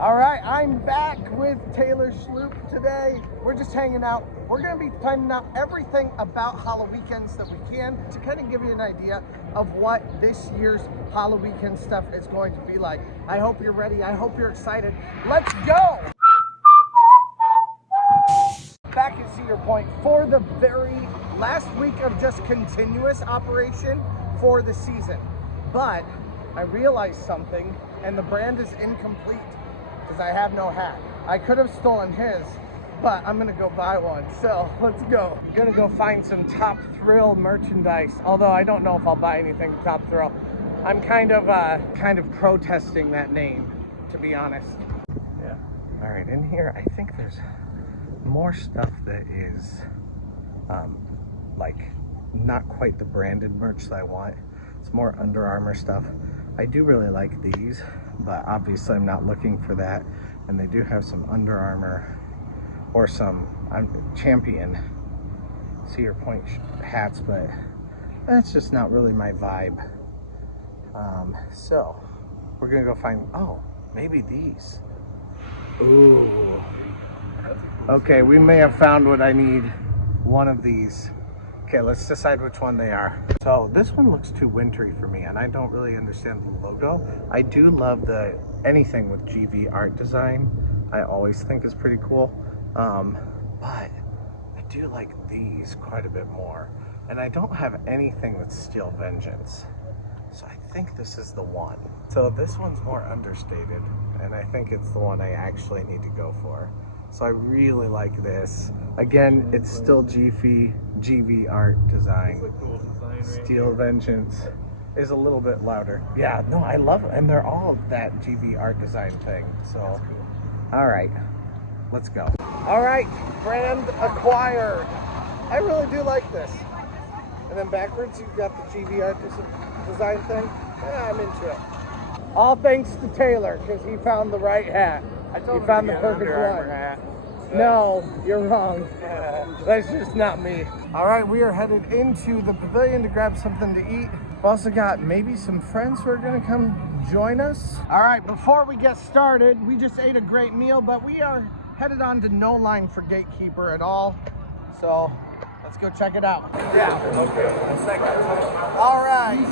All right, I'm back with Taylor Sloop today. We're just hanging out. We're gonna be finding out everything about Halloweekends that we can to kind of give you an idea of what this year's Halloweekend stuff is going to be like. I hope you're ready. I hope you're excited. Let's go! Back at Cedar Point for the very last week of just continuous operation for the season. But I realized something, and the brand is incomplete because I have no hat. I could have stolen his, but I'm gonna go buy one. So let's go. I'm gonna go find some Top Thrill merchandise. Although I don't know if I'll buy anything Top Thrill. I'm kind of protesting that name, to be honest. Yeah. All right, in here, I think there's more stuff that is like not quite the branded merch that I want. It's more Under Armour stuff. I do really like these, but obviously I'm not looking for that. And they do have some Under Armour or some Champion Cedar Point hats, but that's just not really my vibe. So we're gonna go find, oh, maybe these. Ooh. Okay, we may have found what I need. One of these. Okay, let's decide which one they are. So this one looks too wintry for me, and I don't really understand the logo. I do love anything with GV art design. I always think is pretty cool. But I do like these quite a bit more. And I don't have anything with Steel Vengeance. So I think this is the one. So this one's more understated, and I think it's the one I actually need to go for. So I really like this. Again, it's still GV art design. Steel Vengeance is a little bit louder. Yeah, no, I love it. And they're all that GV art design thing. So, all right, let's go. All right, brand acquired. I really do like this. And then backwards, you've got the GV art design thing. Yeah, I'm into it. All thanks to Taylor, because he found the right hat. You found the perfect one. Hat. No, you're wrong. That's just not me. All right, we are headed into the pavilion to grab something to eat. We've also got maybe some friends who are gonna come join us. All right, before we get started, we just ate a great meal, but we are headed on to no line for Gatekeeper at all. So let's go check it out. Yeah, okay, a second. All right,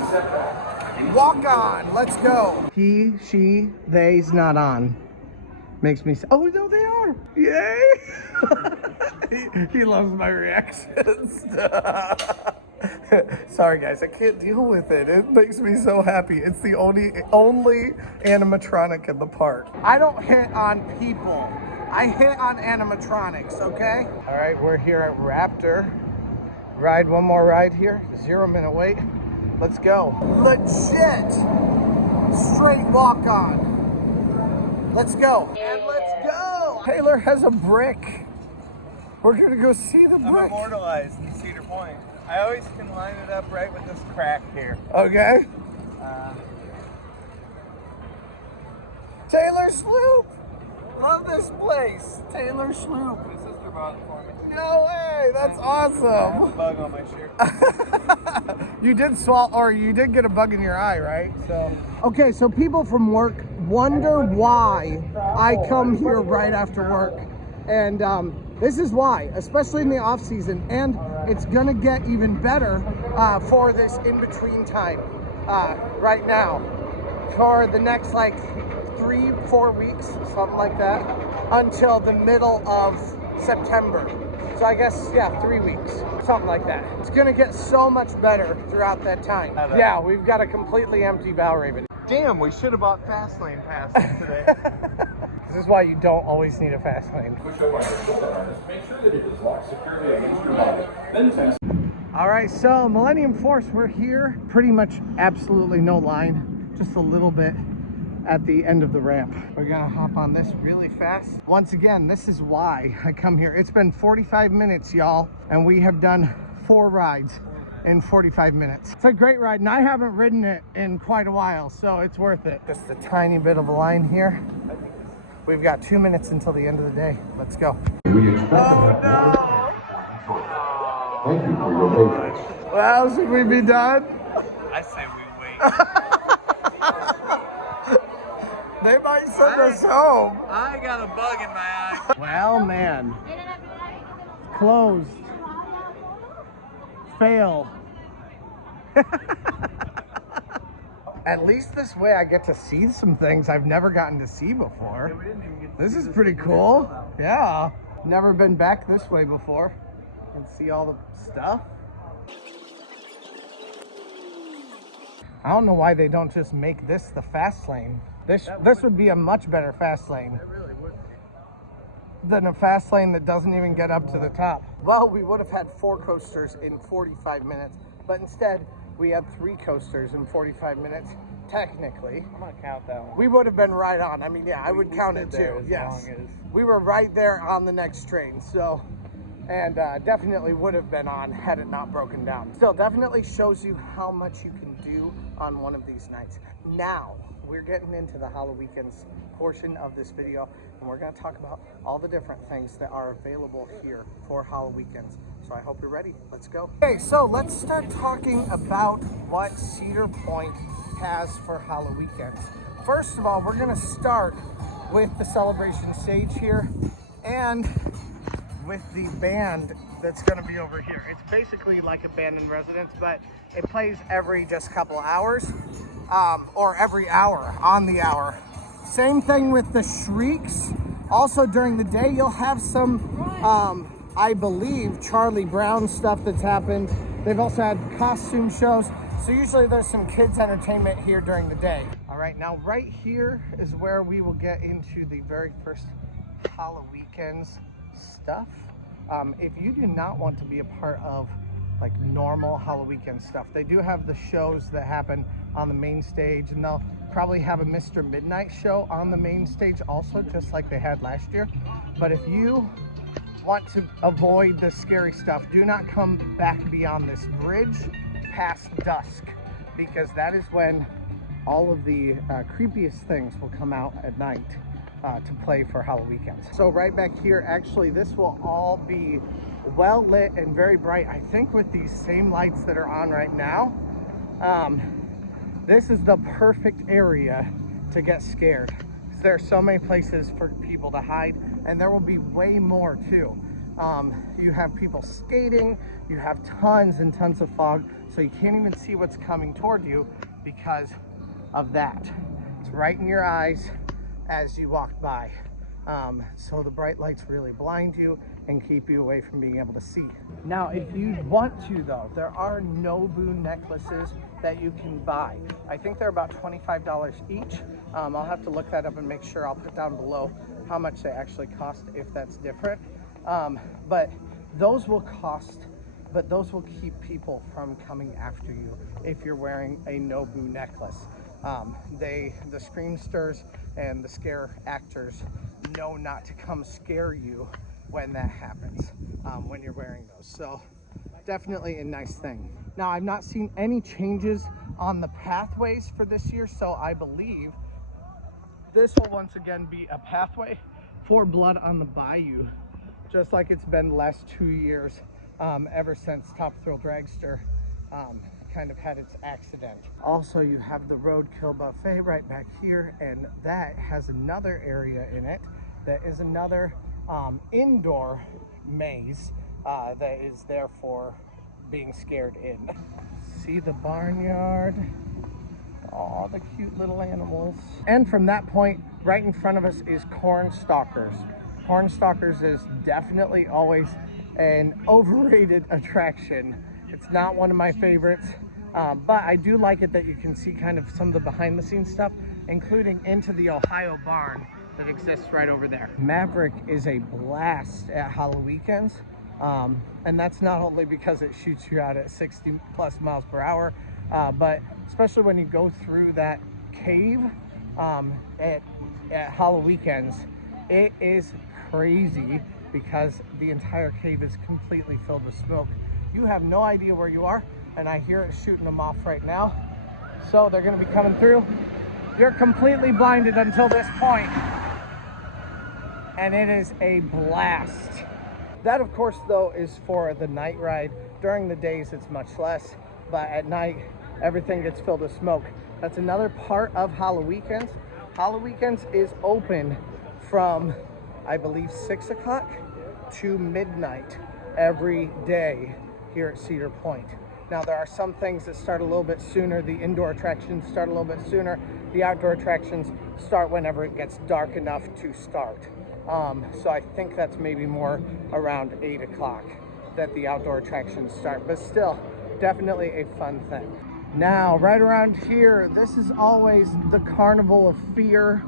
walk on, let's go. He, she, they's not on. Makes me say, oh no, they are! Yay! he loves my reactions. Sorry guys, I can't deal with it. It makes me so happy. It's the only animatronic in the park. I don't hit on people. I hit on animatronics, okay? All right, we're here at Raptor. Ride one more ride here. 0 minute wait. Let's go. Legit! Straight walk on. Let's go. And let's go. Taylor has a brick. We're gonna go see the brick. I'm immortalized in Cedar Point. I always can line it up right with this crack here. Okay. Taylor Sloop. Love this place. Taylor Sloop. My sister bought it for me. No way. That's awesome. I have a bug on my shirt. You did swallow, or you did get a bug in your eye, right? So. Okay, so people from work wonder why I come here right after work, and this is why, especially in the off season, and it's gonna get even better for this in-between time right now for the next like 3-4 weeks, something like that, until the middle of September. So I guess, yeah, 3 weeks, something like that. It's gonna get so much better throughout that time. Yeah, we've got a completely empty Valravn. Damn, we should have bought fast lane passes today. This is why you don't always need a fast lane. Make sure that it is locked securely against your body. Then test. All right, so Millennium Force, we're here. Pretty much absolutely no line, just a little bit at the end of the ramp. We're gonna hop on this really fast. Once again, this is why I come here. It's been 45 minutes, y'all, and we have done 4 rides in 45 minutes. It's a great ride, and I haven't ridden it in quite a while, so it's worth it. Just a tiny bit of a line here. We've got 2 minutes until the end of the day. Let's go. Oh no! Thank you for your patience. Well, should we be done? I say we wait. They might send us home. I got a bug in my eye. Well, man. Closed. Fail. At least this way I get to see some things I've never gotten to see before. We didn't even get to This see is the pretty Cedar cool. Point. Yeah. Never been back this way before. And see all the stuff. I don't know why they don't just make this the fast lane. This would be a much better fast lane It really would be. than a fast lane that doesn't even get up to the top. Well, we would have had 4 coasters in 45 minutes, but instead we had 3 coasters in 45 minutes. Technically, I'm gonna count that one. we would have been right on. I mean, yeah, I would We count stood it there too. as Yes, long as- we were right there on the next train. So, and definitely would have been on had it not broken down. Still, definitely shows you how much you can do on one of these nights. Now, we're getting into the Halloweekends portion of this video, and we're going to talk about all the different things that are available here for Halloweekends. So I hope you're ready. Let's go. Okay, so let's start talking about what Cedar Point has for Halloweekends. First of all, we're going to start with the celebration stage here and with the band that's going to be over here. It's basically like a band in residence, but it plays every just couple hours, or every hour, on the hour. Same thing with the Shrieks. Also during the day, you'll have some, I believe, Charlie Brown stuff that's happened. They've also had costume shows. So usually there's some kids entertainment here during the day. All right, now right here is where we will get into the very first Halloweekends stuff. If you do not want to be a part of like normal Halloweekend stuff, they do have the shows that happen on the main stage, and they'll probably have a Mr. Midnight show on the main stage also, just like they had last year. But if you want to avoid the scary stuff, do not come back beyond this bridge past dusk, because that is when all of the creepiest things will come out at night to play for Halloweekends. So right back here, actually, this will all be well lit and very bright. I think with these same lights that are on right now, this is the perfect area to get scared. There are so many places for people to hide, and there will be way more too. You have people skating, you have tons and tons of fog, so you can't even see what's coming toward you because of that. It's right in your eyes as you walk by. So the bright lights really blind you and keep you away from being able to see. Now, if you want to though, there are Nobu necklaces that you can buy. I think they're about $25 each. I'll have to look that up and make sure. I'll put down below how much they actually cost if that's different. But those will cost, but those will keep people from coming after you if you're wearing a Nobu necklace. The screamsters and the scare actors know not to come scare you when that happens, when you're wearing those. So definitely a nice thing. Now, I've not seen any changes on the pathways for this year, so I believe this will once again be a pathway for Blood on the Bayou, just like it's been the last 2 years, ever since Top Thrill Dragster kind of had its accident. Also, you have the Roadkill Buffet right back here, and that has another area in it that is another indoor maze that is there for being scared in. See the barnyard, all the cute little animals. And from that point, right in front of us is Cornstalkers. Cornstalkers is definitely always an overrated attraction. It's not one of my favorites, but I do like it that you can see kind of some of the behind the scenes stuff, including into the Ohio barn that exists right over there. Maverick is a blast at Halloweekends, and that's not only because it shoots you out at 60 plus miles per hour, but especially when you go through that cave at Halloweekends, it is crazy because the entire cave is completely filled with smoke. You have no idea where you are, and I hear it shooting them off right now. So they're gonna be coming through. You're completely blinded until this point, and it is a blast. That, of course, though, is for the night ride. During the days, it's much less, but at night, everything gets filled with smoke. That's another part of Halloweekends. Halloweekends is open from, I believe, 6 o'clock to midnight every day here at Cedar Point. Now, there are some things that start a little bit sooner. The indoor attractions start a little bit sooner. The outdoor attractions start whenever it gets dark enough to start. So I think that's maybe more around 8 o'clock that the outdoor attractions start, but still, definitely a fun thing. Now, right around here, this is always the Carnival of Fear,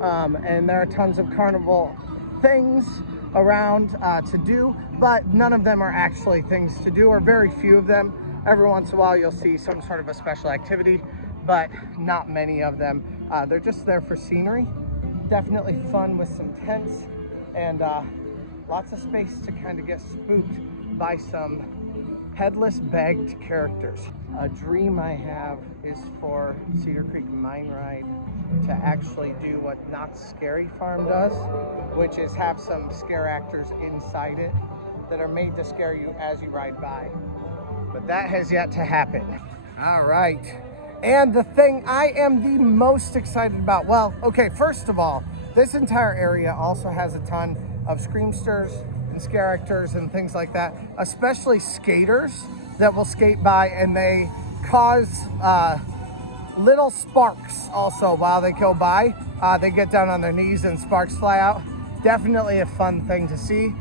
and there are tons of carnival things around to do, but none of them are actually things to do, or very few of them. Every once in a while, you'll see some sort of a special activity, but not many of them. They're just there for scenery. Definitely fun with some tents and lots of space to kind of get spooked by some headless bagged characters. A dream I have is for Cedar Creek Mine Ride to actually do what Knott's Scary Farm does, which is have some scare actors inside it that are made to scare you as you ride by. But that has yet to happen. All right. And the thing I am the most excited about, well, okay, first of all, this entire area also has a ton of screamsters and scare actors and things like that, especially skaters that will skate by, and they cause little sparks also while they go by. They get down on their knees and sparks fly out. Definitely a fun thing to see.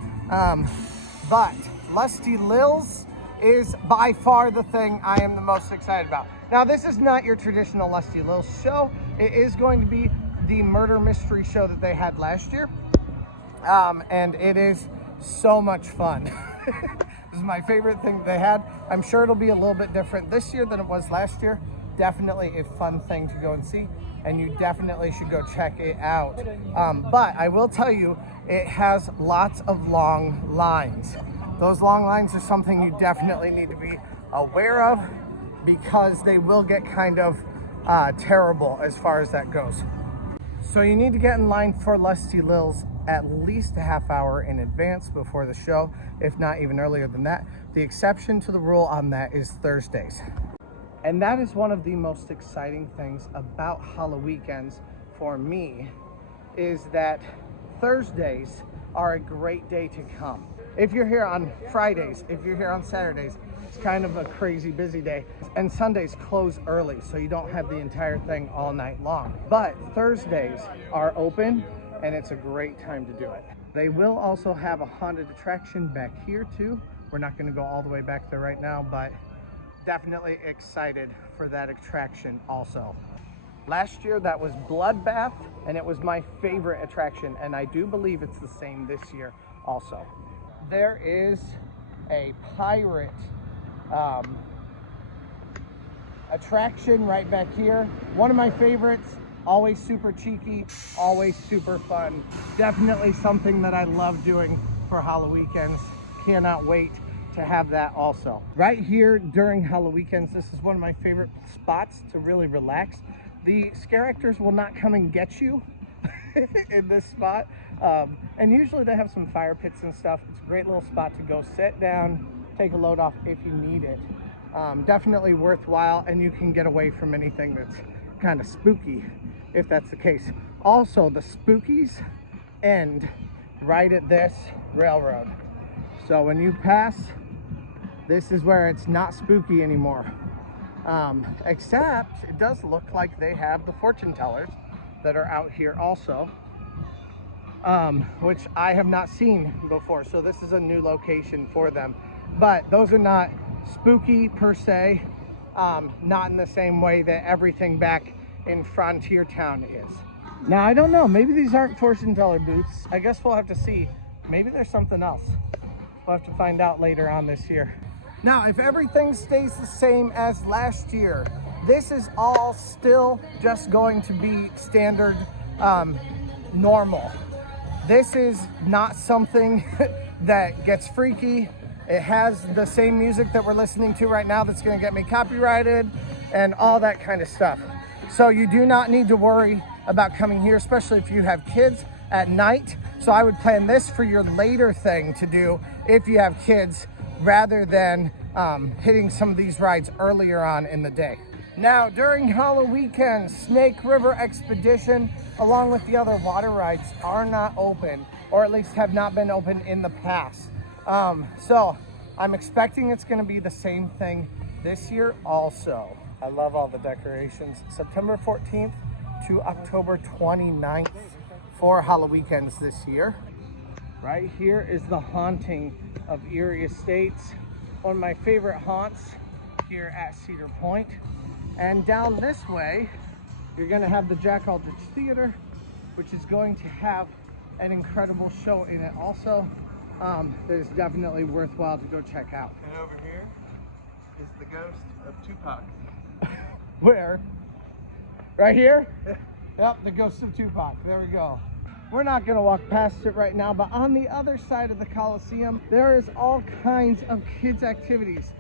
But Lusty Lil's is by far the thing I am the most excited about. Now, this is not your traditional Lusty Lil show. It is going to be the murder mystery show that they had last year. And it is so much fun. This is my favorite thing they had. I'm sure it'll be a little bit different this year than it was last year. Definitely a fun thing to go and see, and you definitely should go check it out. But I will tell you, it has lots of long lines. Those long lines are something you definitely need to be aware of, because they will get kind of terrible as far as that goes. So you need to get in line for Lusty Lil's at least a half hour in advance before the show, if not even earlier than that. The exception to the rule on that is Thursdays. And that is one of the most exciting things about Halloweekends for me, is that Thursdays are a great day to come. If you're here on Fridays, if you're here on Saturdays, it's kind of a crazy busy day. And Sundays close early, so you don't have the entire thing all night long. But Thursdays are open, and it's a great time to do it. They will also have a haunted attraction back here too. We're not gonna go all the way back there right now, but definitely excited for that attraction also. Last year that was Bloodbath, and it was my favorite attraction, and I do believe it's the same this year also. There is a pirate attraction right back here. One of my favorites, always super cheeky, always super fun. Definitely something that I love doing for Halloweekends. Cannot wait to have that also. Right here during Halloweekends, this is one of my favorite spots to really relax. The scare actors will not come and get you in this spot. And usually they have some fire pits and stuff. It's a great little spot to go sit down, take a load off if you need it. Definitely worthwhile, and you can get away from anything that's kind of spooky if that's the case. Also, the spookies end right at this railroad. So when you pass, this is where it's not spooky anymore. Except it does look like they have the fortune tellers that are out here also, which I have not seen before. So this is a new location for them. But those are not spooky per se, not in the same way that everything back in Frontier Town is. Now, I don't know, maybe these aren't fortune teller booths. I guess we'll have to see. Maybe there's something else. We'll have to find out later on this year. Now, if everything stays the same as last year, this is all still just going to be standard normal. This is not something that gets freaky. It has the same music that we're listening to right now that's going to get me copyrighted and all that kind of stuff. So you do not need to worry about coming here, especially if you have kids at night. So I would plan this for your later thing to do if you have kids, rather than hitting some of these rides earlier on in the day. Now, during Halloweekends, Snake River Expedition, along with the other water rides, are not open, or at least have not been open in the past. So I'm expecting it's going to be the same thing this year also. I love all the decorations. September 14th to October 29th for Halloweekends this year. Right here is the haunting of Erie Estates, one of my favorite haunts here at Cedar Point. And down this way, you're gonna have the Jack Aldrich Theater, which is going to have an incredible show in it also. That is definitely worthwhile to go check out. And over here is the ghost of Tupac. Where? Right here? Yep, the ghost of Tupac. There we go. We're not gonna walk past it right now, but on the other side of the Coliseum, there is all kinds of kids' activities.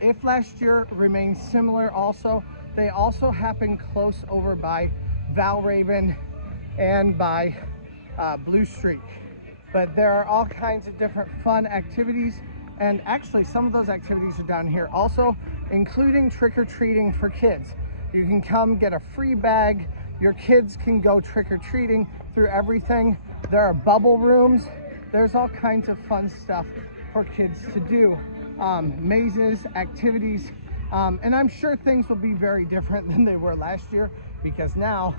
If last year remains similar also, they also happen close over by Valravn and by Blue Streak. But there are all kinds of different fun activities, and actually some of those activities are down here also, including trick-or-treating for kids. You can come get a free bag. Your kids can go trick-or-treating through everything. There are bubble rooms. There's all kinds of fun stuff for kids to do. Mazes, activities, and I'm sure things will be very different than they were last year, because now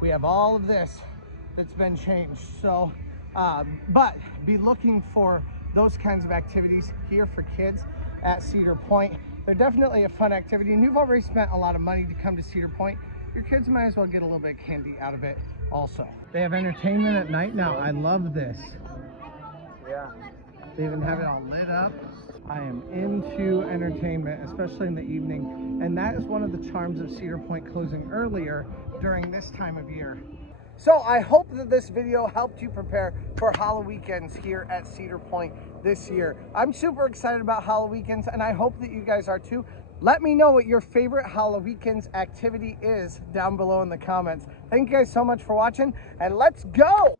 we have all of this that's been changed. So, but be looking for those kinds of activities here for kids at Cedar Point. They're definitely a fun activity, and you've already spent a lot of money to come to Cedar Point. Your kids might as well get a little bit of candy out of it also. They have entertainment at night now. I love this. Yeah. They even have it all lit up. I am into entertainment, especially in the evening, and that is one of the charms of Cedar Point closing earlier during this time of year. So I hope that this video helped you prepare for Halloweekends here at Cedar Point this year. I'm super excited about Halloweekends, and I hope that you guys are too. Let me know what your favorite Halloweekends activity is down below in the comments. Thank you guys so much for watching, and let's go!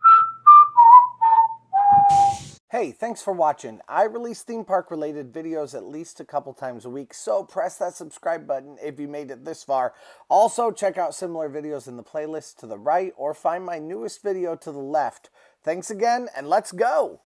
Hey, thanks for watching. I release theme park related videos at least a couple times a week, so press that subscribe button if you made it this far. Also, check out similar videos in the playlist to the right, or find my newest video to the left. Thanks again, and let's go!